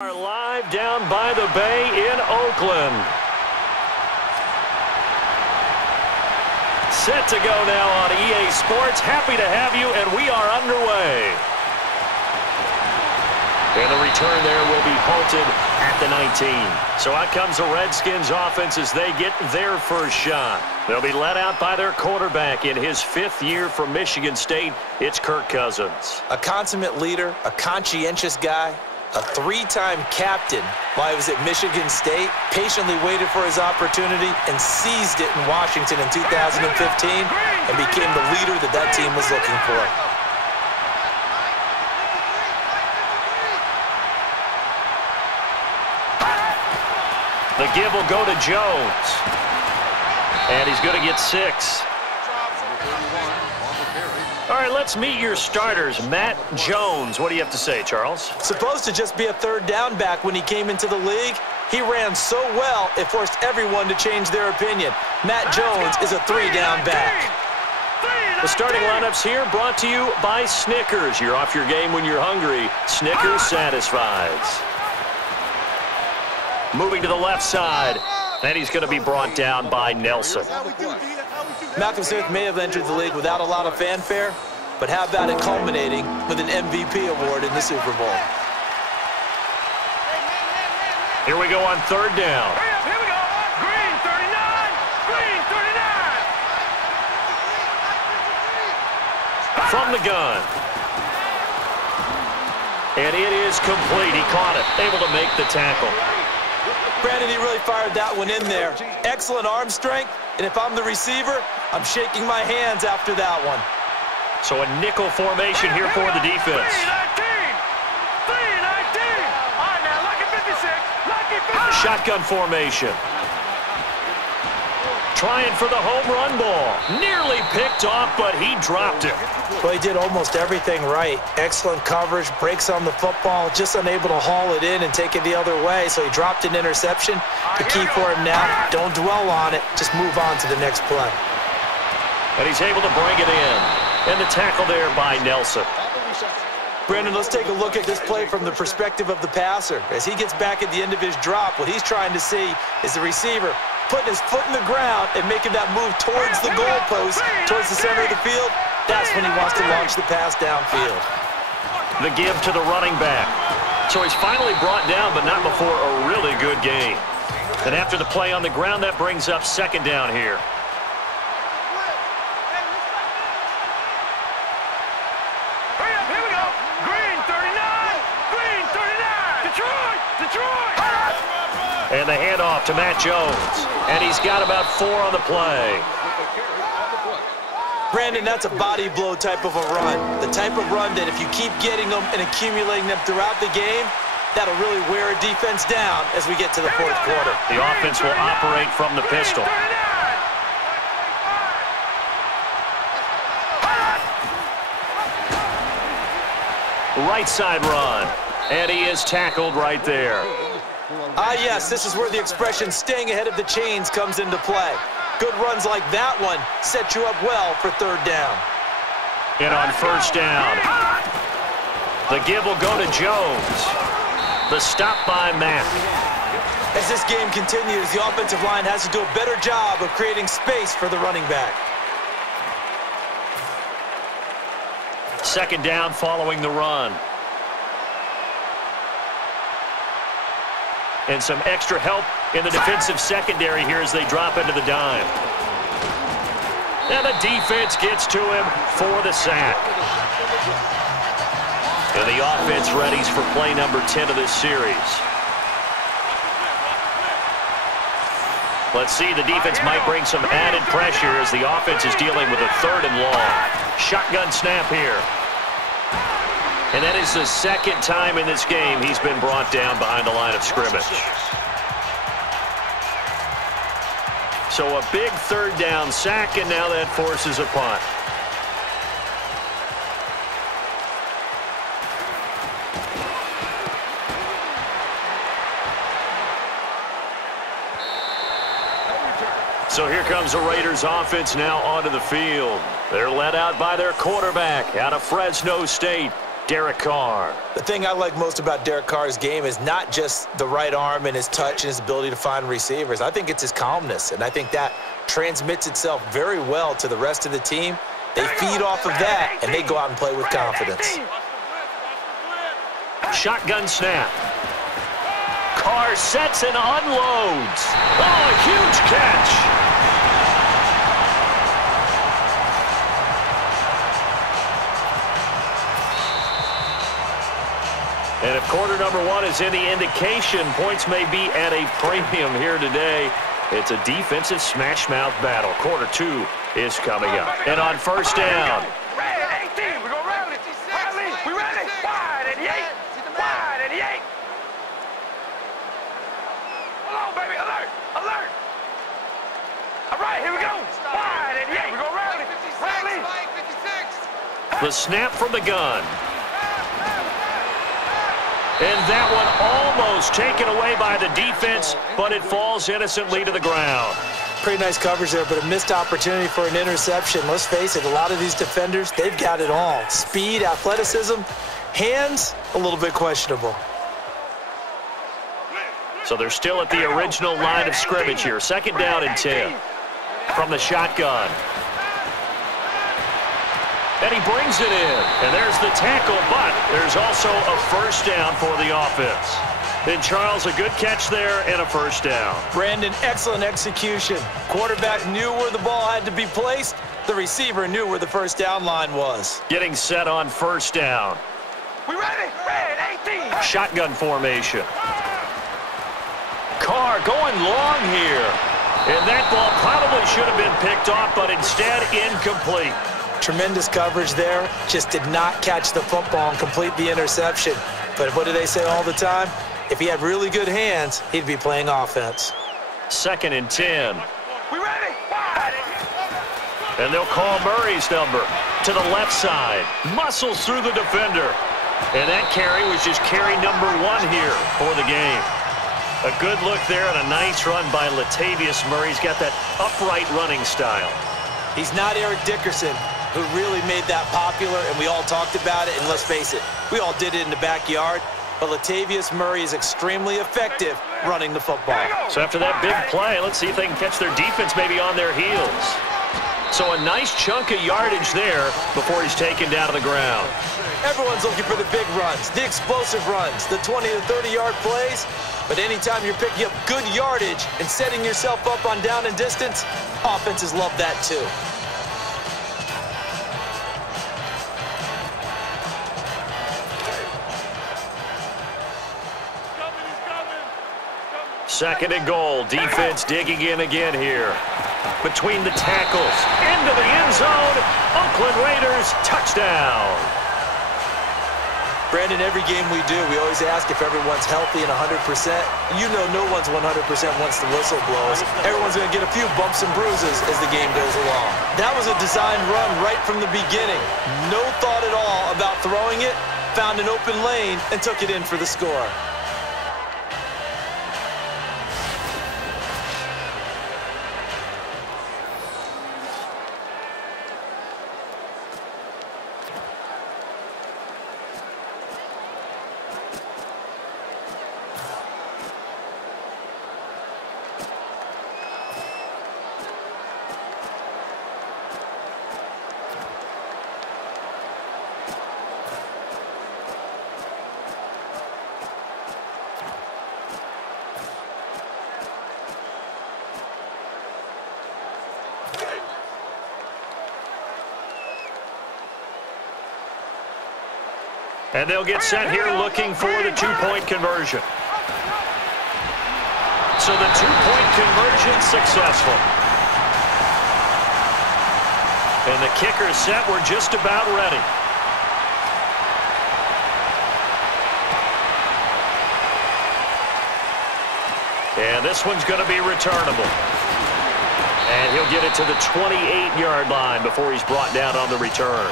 Are live down by the bay in Oakland. Set to go now on EA Sports. Happy to have you, and we are underway. And the return there will be halted at the 19. So out comes the Redskins offense as they get their first shot. They'll be let out by their quarterback in his 5th year from Michigan State. It's Kirk Cousins. A consummate leader, a conscientious guy, a 3-time captain while he was at Michigan State, patiently waited for his opportunity and seized it in Washington in 2015 and became the leader that team was looking for. The give will go to Jones. And he's going to get 6. All right, let's meet your starters. Matt Jones. What do you have to say, Charles? Supposed to just be a 3rd down back when he came into the league. He ran so well, it forced everyone to change their opinion. Matt Jones is a 3-down back. The starting lineups here brought to you by Snickers. You're off your game when you're hungry. Snickers satisfies. Moving to the left side, and he's going to be brought down by Nelson. Malcolm Smith may have entered the league without a lot of fanfare, but how about it culminating with an MVP award in the Super Bowl? Here we go on 3rd down. Here we go. Green 39. Green 39. From the gun. And it is complete. He caught it, able to make the tackle. Brandon, he really fired that one in there. Excellent arm strength, and if I'm the receiver, I'm shaking my hands after that one. So a nickel formation here for the defense. 3-19. 3-19. All right, now, lucky 56. Lucky 56. Shotgun formation. Trying for the home run ball. Nearly picked off, but he dropped it. Well, he did almost everything right. Excellent coverage, breaks on the football, just unable to haul it in and take it the other way, so he dropped an interception. The key for him now, don't dwell on it, just move on to the next play. And he's able to bring it in. And the tackle there by Nelson. Brandon, let's take a look at this play from the perspective of the passer. As he gets back at the end of his drop, what he's trying to see is the receiver putting his foot in the ground and making that move towards the goalpost, towards the center of the field. That's when he wants to launch the pass downfield. The give to the running back. So he's finally brought down, but not before a really good game. And after the play on the ground, that brings up 2nd down here. Here we go. Green 39. Green 39. Detroit. Detroit. And the handoff to Matt Jones. And he's got about 4 on the play. Brandon, that's a body blow type of a run. The type of run that if you keep getting them and accumulating them throughout the game, that'll really wear a defense down as we get to the 4th quarter. The offense will operate from the pistol. Right side run. And he is tackled right there. Ah, yes, this is where the expression staying ahead of the chains comes into play. Good runs like that one set you up well for 3rd down. And on 1st down, the give will go to Jones. The stop by Matt. As this game continues, the offensive line has to do a better job of creating space for the running back. 2nd down following the run. And some extra help in the defensive secondary here as they drop into the dime. And the defense gets to him for the sack. And the offense readies for play number 10 of this series. Let's see, the defense might bring some added pressure as the offense is dealing with a 3rd and long. Shotgun snap here. And that is the 2nd time in this game he's been brought down behind the line of scrimmage. So a big 3rd down sack, and now that forces a punt. So here comes the Raiders offense now onto the field. They're led out by their quarterback out of Fresno State. Derek Carr. The thing I like most about Derek Carr's game is not just the right arm and his touch and his ability to find receivers. I think it's his calmness, and I think that transmits itself very well to the rest of the team. They feed off of that, and they go out and play with confidence. Shotgun snap. Carr sets and unloads. Oh, a huge catch. And if quarter number one is any indication, points may be at a premium here today. It's a defensive smash-mouth battle. Quarter two is coming up. And on first down. Red 18, we're going to rally. Rally, we ready? Wide 88. Wide 88. Hold on, baby. Alert, alert. All right, here we go. Wide 88, we're going to rally. Rally. The snap from the gun. And that one almost taken away by the defense, but it falls innocently to the ground. Pretty nice coverage there, but a missed opportunity for an interception. Let's face it, a lot of these defenders, they've got it all. Speed, athleticism, hands, a little bit questionable. So they're still at the original line of scrimmage here. Second down and 10 from the shotgun. And he brings it in. And there's the tackle, but there's also a first down for the offense. And Charles, a good catch there and a first down. Brandon, excellent execution. Quarterback knew where the ball had to be placed. The receiver knew where the first down line was. Getting set on first down. We ready? Red 18. Shotgun formation. Carr going long here. And that ball probably should have been picked off, but instead incomplete. Tremendous coverage there. Just did not catch the football and complete the interception. But what do they say all the time? If he had really good hands, he'd be playing offense. Second and 10. We ready? Wide. And they'll call Murray's number to the left side. Muscles through the defender. And that carry was just carry number 1 here for the game. A good look there and a nice run by Latavius Murray. He's got that upright running style. He's not Eric Dickerson, who really made that popular, and we all talked about it, and let's face it, we all did it in the backyard, but Latavius Murray is extremely effective running the football. So after that big play, let's see if they can catch their defense maybe on their heels. So a nice chunk of yardage there before he's taken down to the ground. Everyone's looking for the big runs, the explosive runs, the 20 to 30-yard plays, but anytime you're picking up good yardage and setting yourself up on down and distance, offenses love that too. Second and goal. Defense digging in again here. Between the tackles. Into the end zone. Oakland Raiders touchdown. Brandon, every game we do, we always ask if everyone's healthy and 100%. You know no one's 100% once the whistle blows. Everyone's going to get a few bumps and bruises as the game goes along. That was a designed run right from the beginning. No thought at all about throwing it, found an open lane, and took it in for the score. And they'll get set here looking for the two-point conversion. So the two-point conversion successful. And the kicker set. We're just about ready. And this one's going to be returnable. And he'll get it to the 28-yard line before he's brought down on the return.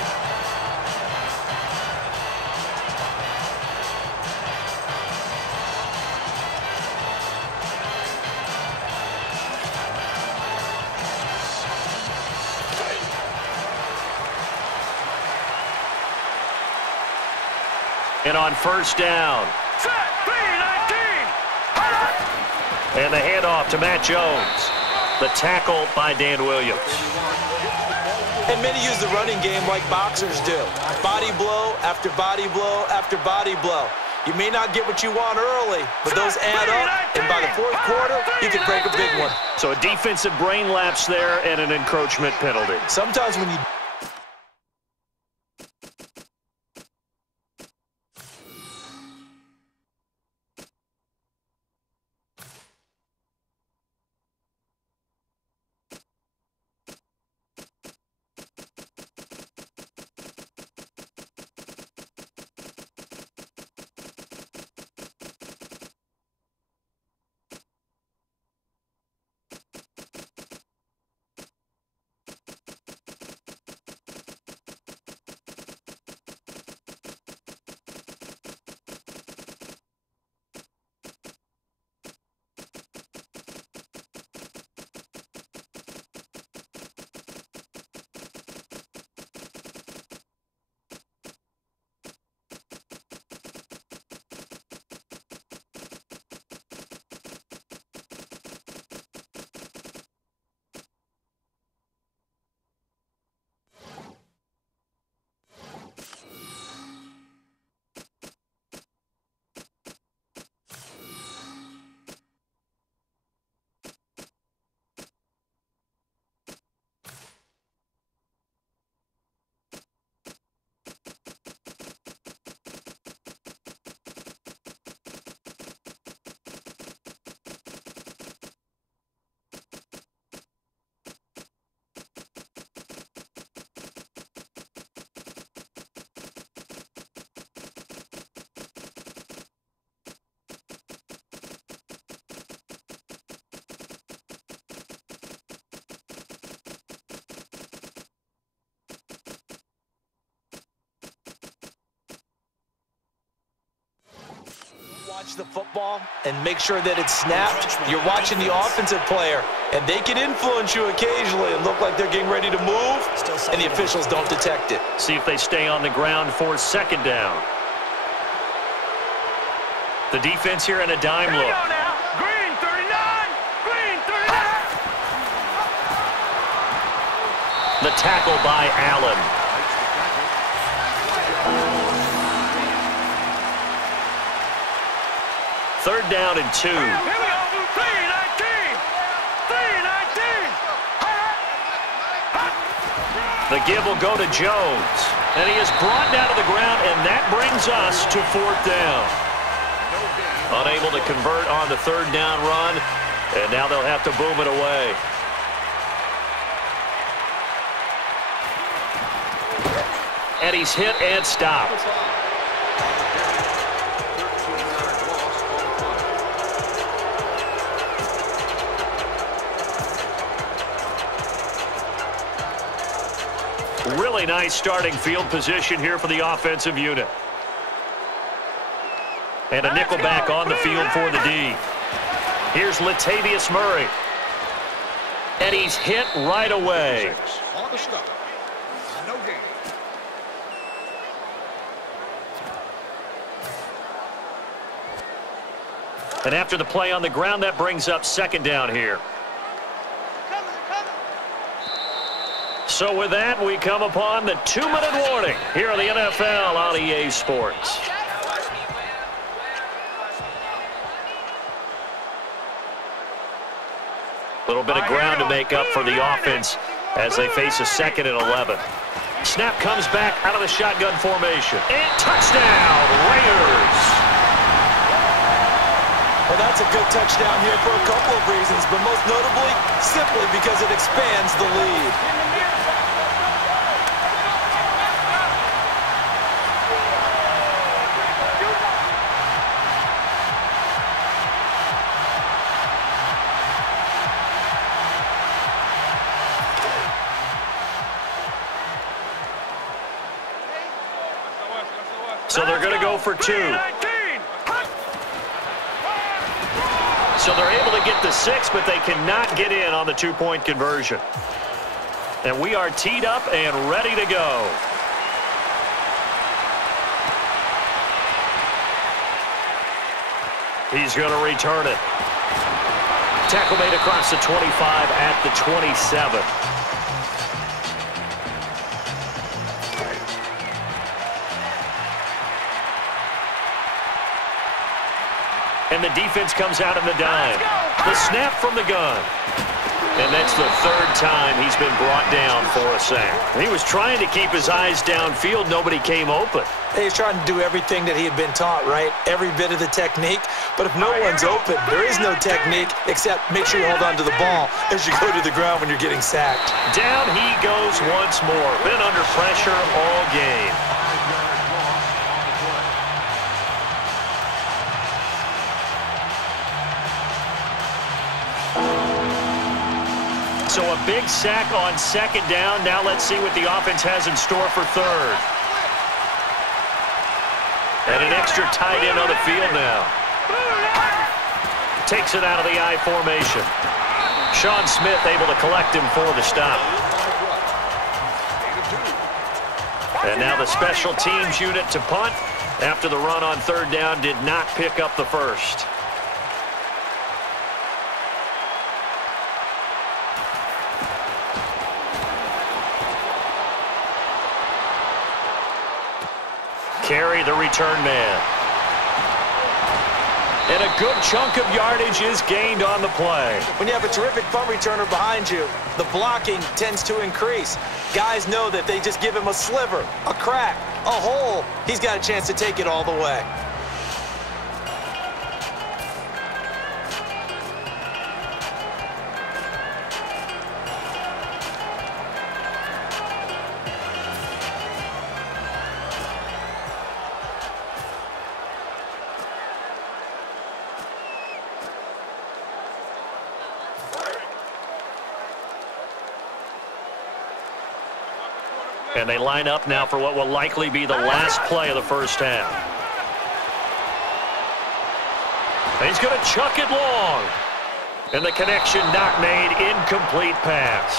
And on first down. Set, 3-19. And the handoff to Matt Jones. The tackle by Dan Williams. And many use the running game like boxers do. Body blow after body blow after body blow. You may not get what you want early, but those add up, and by the fourth quarter, you can break a big one. So a defensive brain lapse there and an encroachment penalty. Sometimes when you... watch the football and make sure that it's snapped, you're watching the offensive player, and they can influence you occasionally and look like they're getting ready to move, and the officials don't detect it. See if they stay on the ground for second down. The defense here in a dime look. Green 39, green 39. The tackle by Allen. Third down and 2. Here we go. 3-19. 3-19. The give will go to Jones. And he is brought down to the ground, and that brings us to fourth down. Unable to convert on the third down run, and now they'll have to boom it away. And he's hit and stopped. Really nice starting field position here for the offensive unit. And a nickel back on the field for the D. Here's Latavius Murray. And he's hit right away. On the stop. No gain. And after the play on the ground, that brings up second down here. So with that, we come upon the 2-minute warning here on the NFL on EA Sports. A little bit of ground to make up for the offense as they face a 2nd and 11. Snap comes back out of the shotgun formation. And touchdown, Raiders! Well, that's a good touchdown here for a couple of reasons, but most notably, simply because it expands the lead. So they're going to go for 2. So they're able to get the 6, but they cannot get in on the 2-point conversion. And we are teed up and ready to go. He's going to return it. Tackle made across the 25 at the 27. And the defense comes out in the dime. The snap from the gun. And that's the third time he's been brought down for a sack. He was trying to keep his eyes downfield. Nobody came open. He was trying to do everything that he had been taught, right? Every bit of the technique. But if no one's open, there is no technique except make sure you hold on to the ball as you go to the ground when you're getting sacked. Down he goes once more. Been under pressure all game. So a big sack on second down. Now let's see what the offense has in store for third. And an extra tight end on the field now. Takes it out of the I formation. Sean Smith able to collect him for the stop. And now the special teams unit to punt. After the run on third down, did not pick up the first. Carey, the return man. And a good chunk of yardage is gained on the play. When you have a terrific punt returner behind you, the blocking tends to increase. Guys know that they just give him a sliver, a crack, a hole. He's got a chance to take it all the way. And they line up now for what will likely be the last play of the first half. And he's going to chuck it long. And the connection not made. Incomplete pass.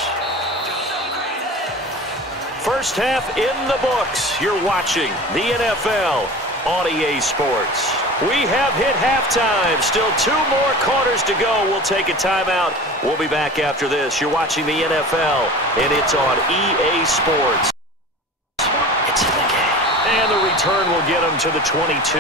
First half in the books. You're watching the NFL on EA Sports. We have hit halftime. Still 2 more quarters to go. We'll take a timeout. We'll be back after this. You're watching the NFL, and it's on EA Sports. And the return will get him to the 22.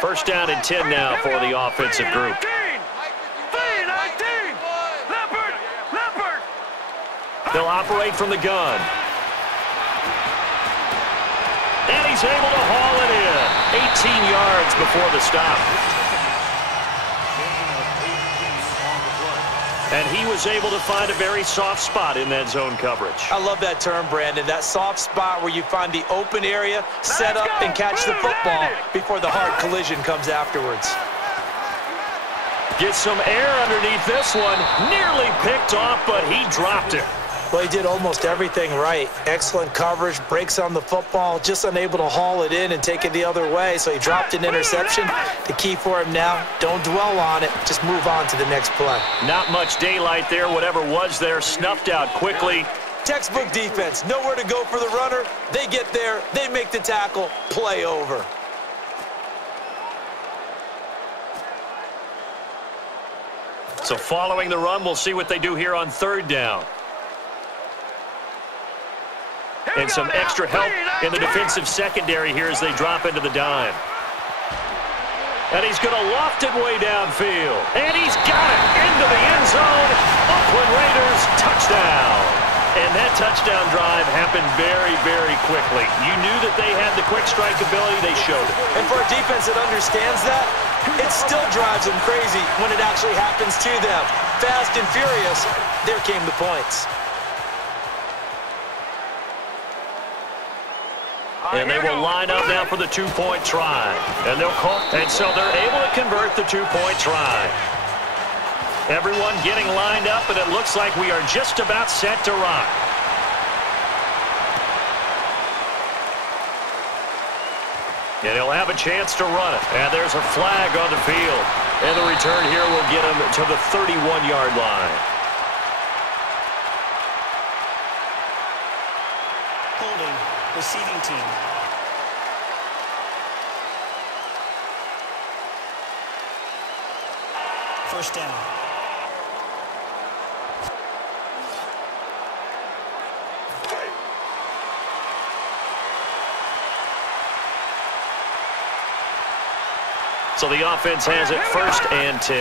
First down and 10 now for the offensive group. They'll operate from the gun. And he's able to haul it in. 18 yards before the stop. And he was able to find a very soft spot in that zone coverage. I love that term, Brandon. That soft spot where you find the open area, set up, and catch the football before the hard collision comes afterwards. Get some air underneath this one. Nearly picked off, but he dropped it. Well, he did almost everything right. Excellent coverage, breaks on the football, just unable to haul it in and take it the other way. So he dropped an interception. The key for him now, don't dwell on it. Just move on to the next play. Not much daylight there. Whatever was there, snuffed out quickly. Textbook defense. Nowhere to go for the runner. They get there. They make the tackle. Play over. So following the run, we'll see what they do here on third down. And some extra help in the defensive secondary here as they drop into the dime. And he's going to loft it way downfield. And he's got it into the end zone. Oakland Raiders touchdown. And that touchdown drive happened very, very quickly. You knew that they had the quick strike ability. They showed it. And for a defense that understands that, it still drives them crazy when it actually happens to them. Fast and furious, there came the points. And they will line up now for the two-point try. And they'll call, and so they're able to convert the two-point try. Everyone getting lined up, and it looks like we are just about set to rock. And he'll have a chance to run it. And there's a flag on the field. And the return here will get him to the 31-yard line. Holding, receiving team. First down. So the offense has it 1st and 10.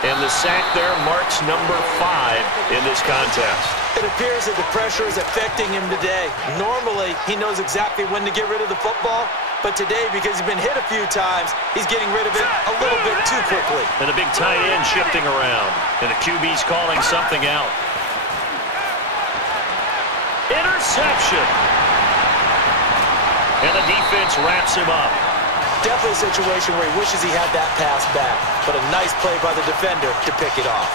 And the sack there marks number 5 in this contest. It appears that the pressure is affecting him today. Normally, he knows exactly when to get rid of the football, but today, because he's been hit a few times, he's getting rid of it a little bit too quickly. And the big tight end shifting around. And the QB's calling something out. Interception. And the defense wraps him up. Definitely a situation where he wishes he had that pass back, but a nice play by the defender to pick it off.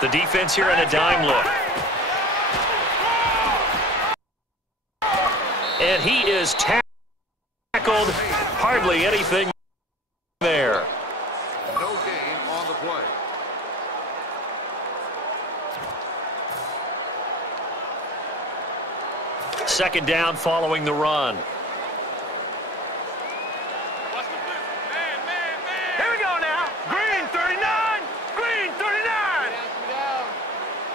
The defense here in a dime look. And he is tackled. Hardly anything there. No gain on the play. Second down following the run. Here we go now. Green 39. Green 39.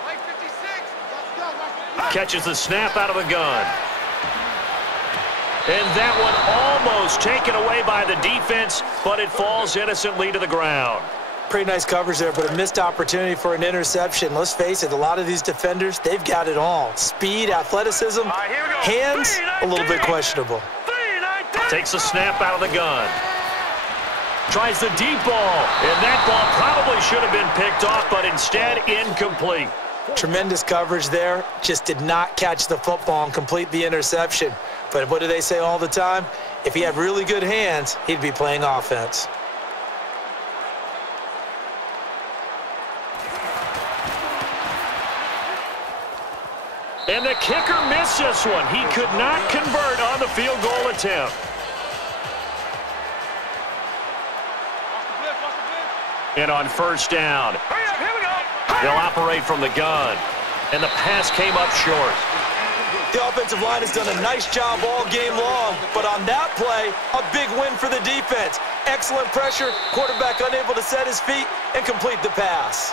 White 56. Let's go. Catches the snap out of the gun. And that one almost taken away by the defense, but it falls innocently to the ground. Pretty nice coverage there, but a missed opportunity for an interception. Let's face it, a lot of these defenders, they've got it all. Speed, athleticism, hands, a little bit questionable. Takes a snap out of the gun. Tries the deep ball, and that ball probably should have been picked off, but instead incomplete. Tremendous coverage there. Just did not catch the football and complete the interception. But what do they say all the time? If he had really good hands, he'd be playing offense. And the kicker missed this one. He could not convert on the field goal attempt. And on first down, they'll operate from the gun. And the pass came up short. The offensive line has done a nice job all game long, but on that play, a big win for the defense. Excellent pressure, quarterback unable to set his feet and complete the pass.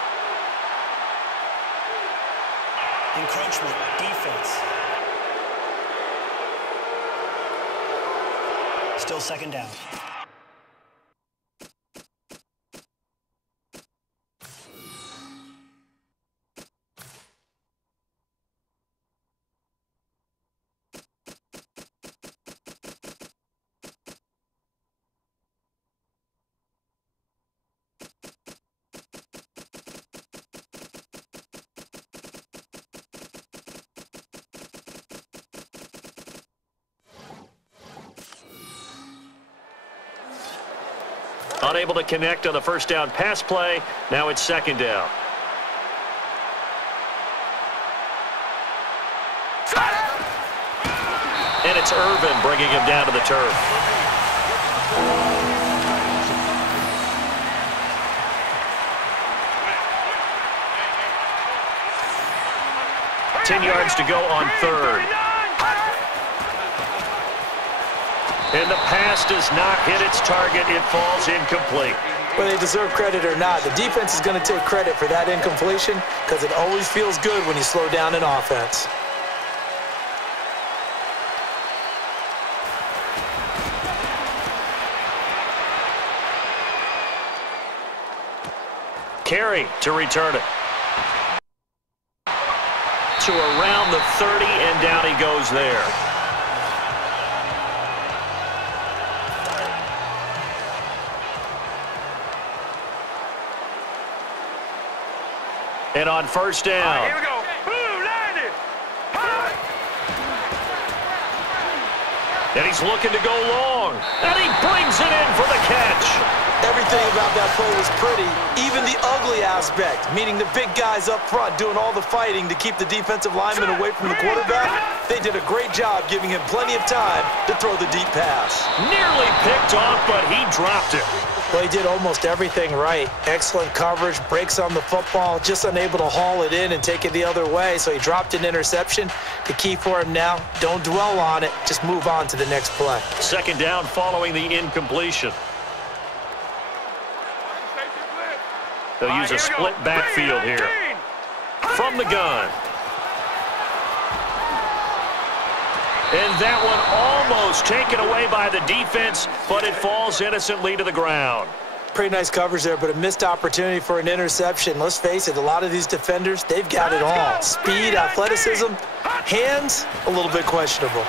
Encroachment, defense. Still second down. Unable to connect on the first down pass play. Now it's second down. And it's Irvin bringing him down to the turf. $10 yards to go on third. And the pass does not hit its target. It falls incomplete. Whether they deserve credit or not, the defense is going to take credit for that incompletion because it always feels good when you slow down an offense. Carey to return it. To around the 30, and down he goes there. And on first down. Here we go. Boom, landed. And he's looking to go long. And he brings it in for the catch. Everything about that play was pretty, even the ugly aspect, meaning the big guys up front doing all the fighting to keep the defensive lineman away from the quarterback. They did a great job giving him plenty of time to throw the deep pass. Nearly picked off, but he dropped it. Well, he did almost everything right. Excellent coverage, breaks on the football, just unable to haul it in and take it the other way, so he dropped an interception. The key for him now, don't dwell on it, just move on to the next play. Second down following the incompletion. They'll use a split backfield here. From the gun. And that one almost taken away by the defense, but it falls innocently to the ground. Pretty nice coverage there, but a missed opportunity for an interception. Let's face it, a lot of these defenders, they've got it all. Speed, athleticism, hands, a little bit questionable.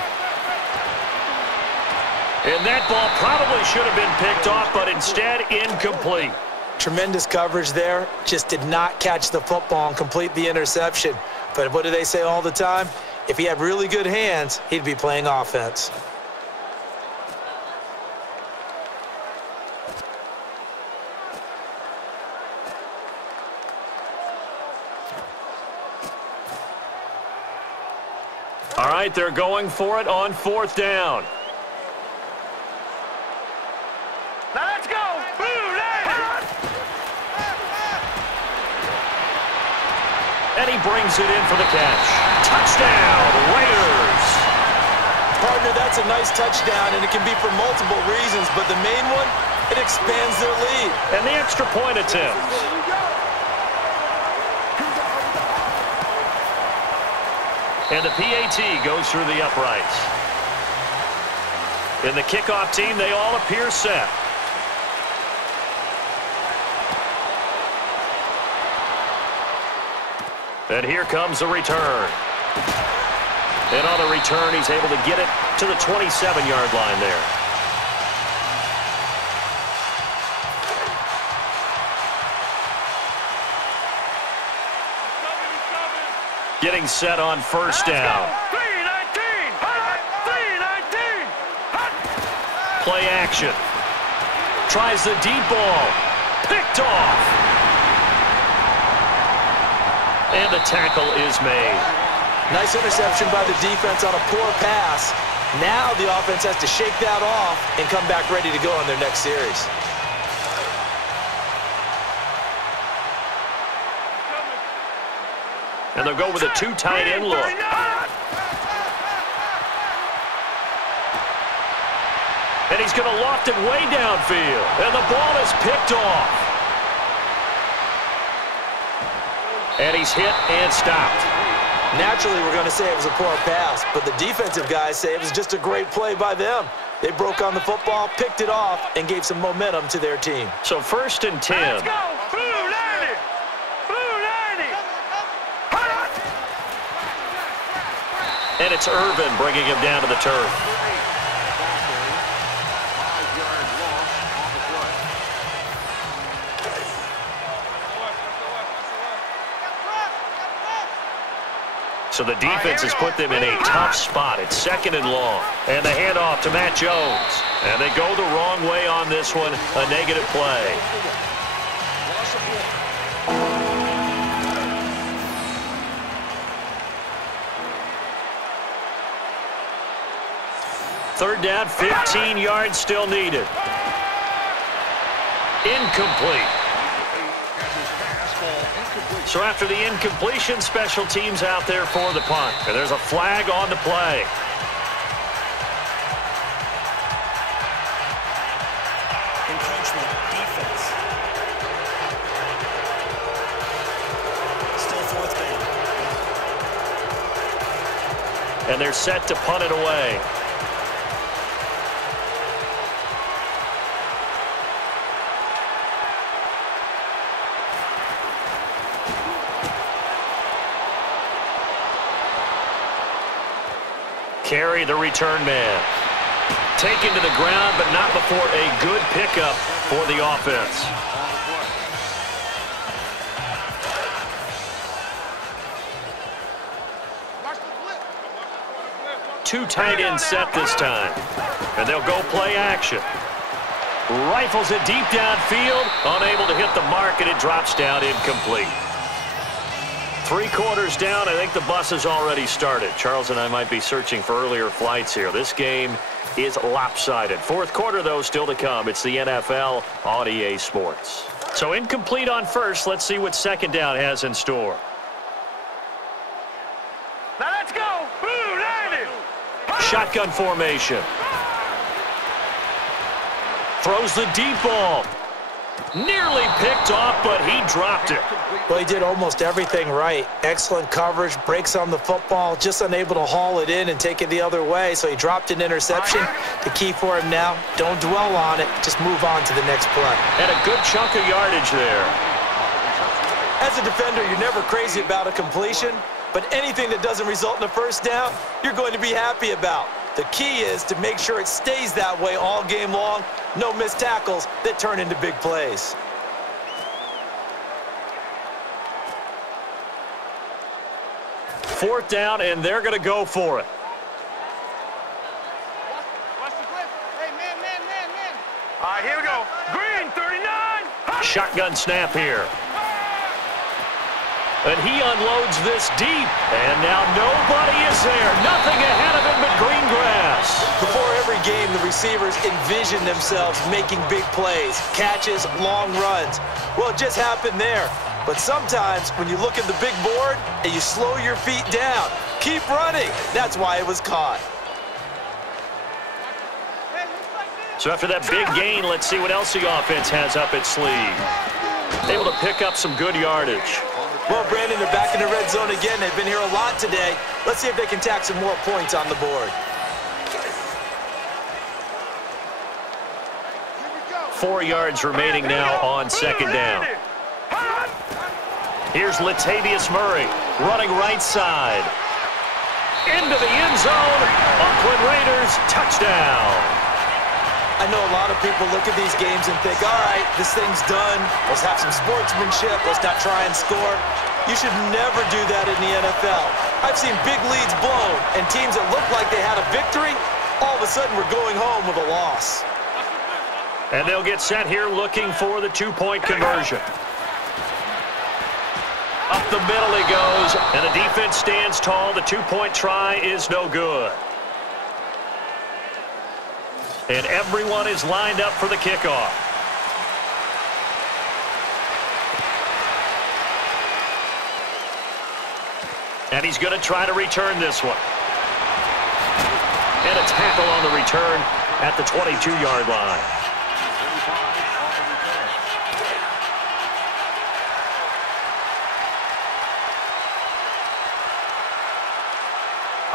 And that ball probably should have been picked off, but instead incomplete. Tremendous coverage there. Just did not catch the football and complete the interception. But what do they say all the time? If he had really good hands, he'd be playing offense. All right, they're going for it on fourth down. Now let's go. And he brings it in for the catch. Touchdown, Raiders. Partner, that's a nice touchdown, and it can be for multiple reasons, but the main one, it expands their lead. And the extra point attempt. And the PAT goes through the uprights. In the kickoff team, they all appear set. And here comes the return. And on the return, he's able to get it to the 27-yard line there. Getting set on first down. 3-19. Play action. Tries the deep ball. Picked off. And the tackle is made. Nice interception by the defense on a poor pass. Now the offense has to shake that off and come back ready to go on their next series. And they'll go with a two tight end look. And he's going to loft it way downfield. And the ball is picked off. And he's hit and stopped. Naturally, we're going to say it was a poor pass, but the defensive guys say it was just a great play by them. They broke on the football, picked it off, and gave some momentum to their team. So 1st and 10. Let's go. Blue 90. And it's Irvin bringing him down to the turf. So the defense has put them in a tough spot. It's 2nd and long. And the handoff to Matt Jones. And they go the wrong way on this one. A negative play. Third down, 15 yards still needed. Incomplete. So after the incompletion, special teams out there for the punt. And there's a flag on the play. Encroachment, defense. Still 4th down. And they're set to punt it away. Carry, the return man. Taken to the ground, but not before a good pickup for the offense. two tight end set this time. And they'll go play action. Rifles it deep downfield. Unable to hit the mark, and it drops down incomplete. 3 quarters down. I think the bus has already started. Charles and I might be searching for earlier flights here. This game is lopsided. 4th quarter, though, still to come. It's the NFL on EA Sports. So incomplete on first. Let's see what second down has in store. Now let's go. Boom, landed. Shotgun formation. Throws the deep ball. Nearly picked off, but he dropped it. Well, he did almost everything right. Excellent coverage, breaks on the football, just unable to haul it in and take it the other way, so he dropped an interception. The key for him now, don't dwell on it, just move on to the next play. And a good chunk of yardage there. As a defender, you're never crazy about a completion, but anything that doesn't result in a first down, you're going to be happy about. The key is to make sure it stays that way all game long. No missed tackles that turn into big plays. Fourth down, and they're going to go for it. Watch the blitz. Hey, man. All right, here we go. Green, 39. Shotgun snap here. And he unloads this deep. And now nobody is there. Nothing ahead of him but green grass. Before every game, the receivers envision themselves making big plays, catches, long runs. Well, it just happened there. But sometimes when you look at the big board and you slow your feet down, keep running. That's why it was caught. So after that big gain, let's see what else the offense has up its sleeve. Able to pick up some good yardage. Well, Brandon, they're back in the red zone again. They've been here a lot today. Let's see if they can tack some more points on the board. 4 yards remaining now on second down. Here's Latavius Murray running right side. Into the end zone. Oakland Raiders touchdown. I know a lot of people look at these games and think, all right, this thing's done. Let's have some sportsmanship. Let's not try and score. You should never do that in the NFL. I've seen big leads blown, and teams that looked like they had a victory, all of a sudden we're going home with a loss. And they'll get set here looking for the 2-point conversion. Up the middle he goes, and the defense stands tall. The 2-point try is no good. And everyone is lined up for the kickoff. And he's going to try to return this one. And a tackle on the return at the 22-yard line.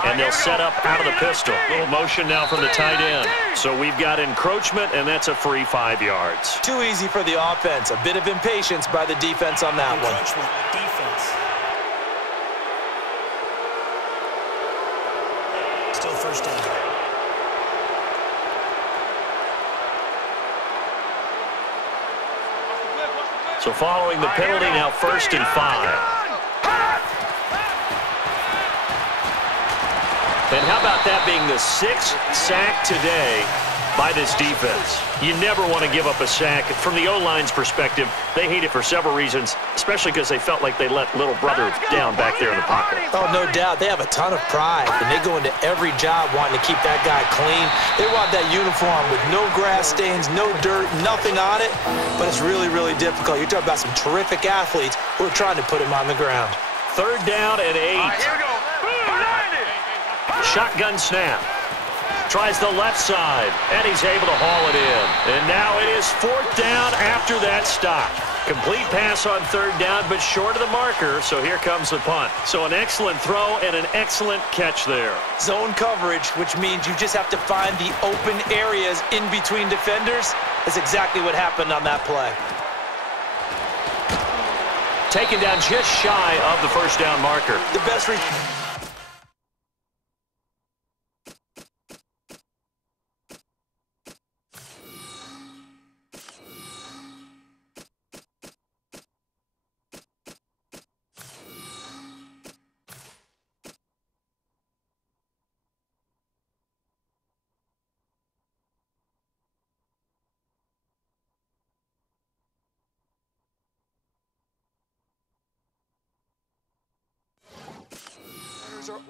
And they'll set up out of the pistol. Little motion now from the tight end. So we've got encroachment, and that's a free 5 yards. Too easy for the offense. A bit of impatience by the defense on that one. Defense. Still first down. So following the penalty, now 1st and 5. And how about that being the 6th sack today by this defense? You never want to give up a sack. From the O-line's perspective, they hate it for several reasons, especially because they felt like they let little brother down back there in the pocket. Oh, no doubt. They have a ton of pride, and they go into every job wanting to keep that guy clean. They want that uniform with no grass stains, no dirt, nothing on it, but it's really, really difficult. You're talking about some terrific athletes who are trying to put him on the ground. 3rd down and 8. Here we go. Shotgun snap. Tries the left side, and he's able to haul it in. And now it is 4th down after that stop. Complete pass on 3rd down, but short of the marker, so here comes the punt. So an excellent throw and an excellent catch there. Zone coverage, which means you just have to find the open areas in between defenders, is exactly what happened on that play. Taken down just shy of the 1st down marker. The best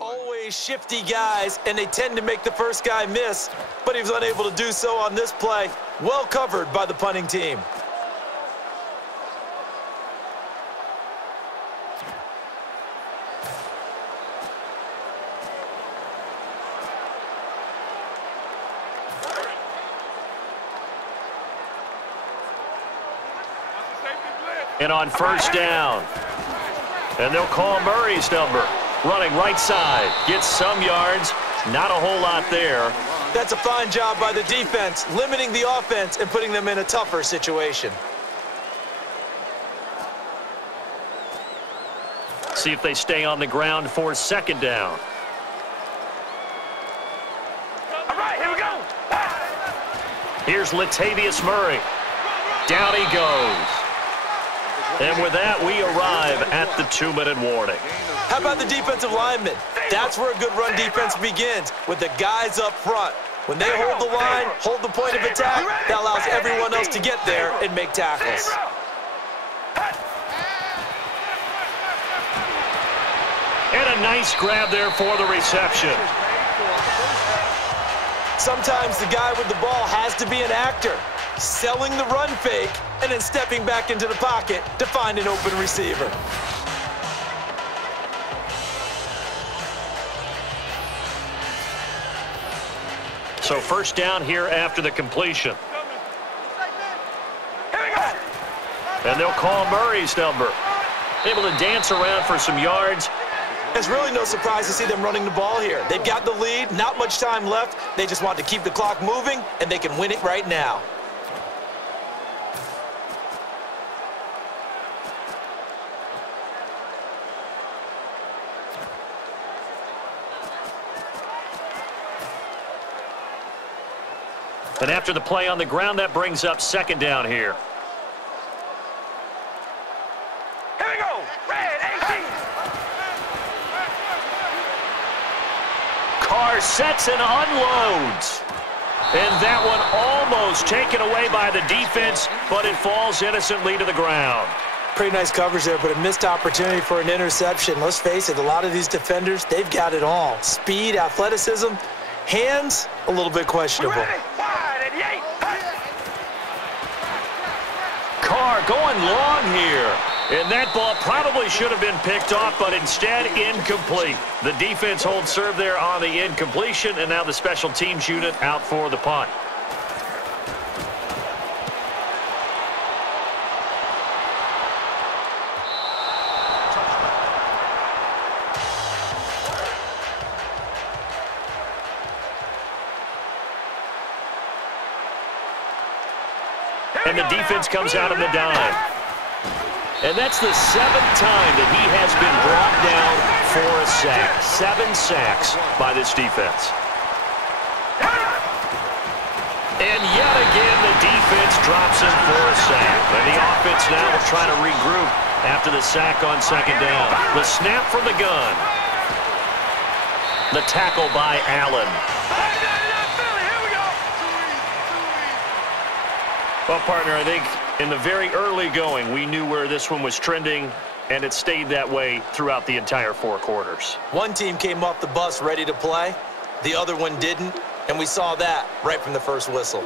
Always shifty guys, and they tend to make the first guy miss, but he was unable to do so on this play. Well covered by the punting team. And on first down. And they'll call Murray's number. Running right side. Gets some yards. Not a whole lot there. That's a fine job by the defense, limiting the offense and putting them in a tougher situation. See if they stay on the ground for second down. All right, here we go. Here's Latavius Murray. Down he goes. And with that, we arrive at the 2-minute warning. How about the defensive linemen? That's where a good run defense begins, with the guys up front. When they hold the line, hold the point of attack, that allows everyone else to get there and make tackles. And a nice grab there for the reception. Sometimes the guy with the ball has to be an actor, selling the run fake and then stepping back into the pocket to find an open receiver. So first down here after the completion. And they'll call Murray's number. Able to dance around for some yards. It's really no surprise to see them running the ball here. They've got the lead, not much time left. They just want to keep the clock moving, and they can win it right now. And after the play on the ground, that brings up second down here. Here we go. Red 18. Carr sets and unloads. And that one almost taken away by the defense, but it falls innocently to the ground. Pretty nice coverage there, but a missed opportunity for an interception. Let's face it, a lot of these defenders, they've got it all. Speed, athleticism, hands, a little bit questionable. Carr going long here. And that ball probably should have been picked off, but instead incomplete. The defense holds serve there on the incompletion, and now the special teams unit out for the punt. And the defense comes out on the dime. And that's the 7th time that he has been brought down for a sack. 7 sacks by this defense. And yet again, the defense drops him for a sack. And the offense now will try to regroup after the sack on second down. The snap from the gun. The tackle by Allen. Well, partner, I think in the very early going, we knew where this one was trending, and it stayed that way throughout the entire 4 quarters. One team came off the bus ready to play. The other one didn't, and we saw that right from the first whistle.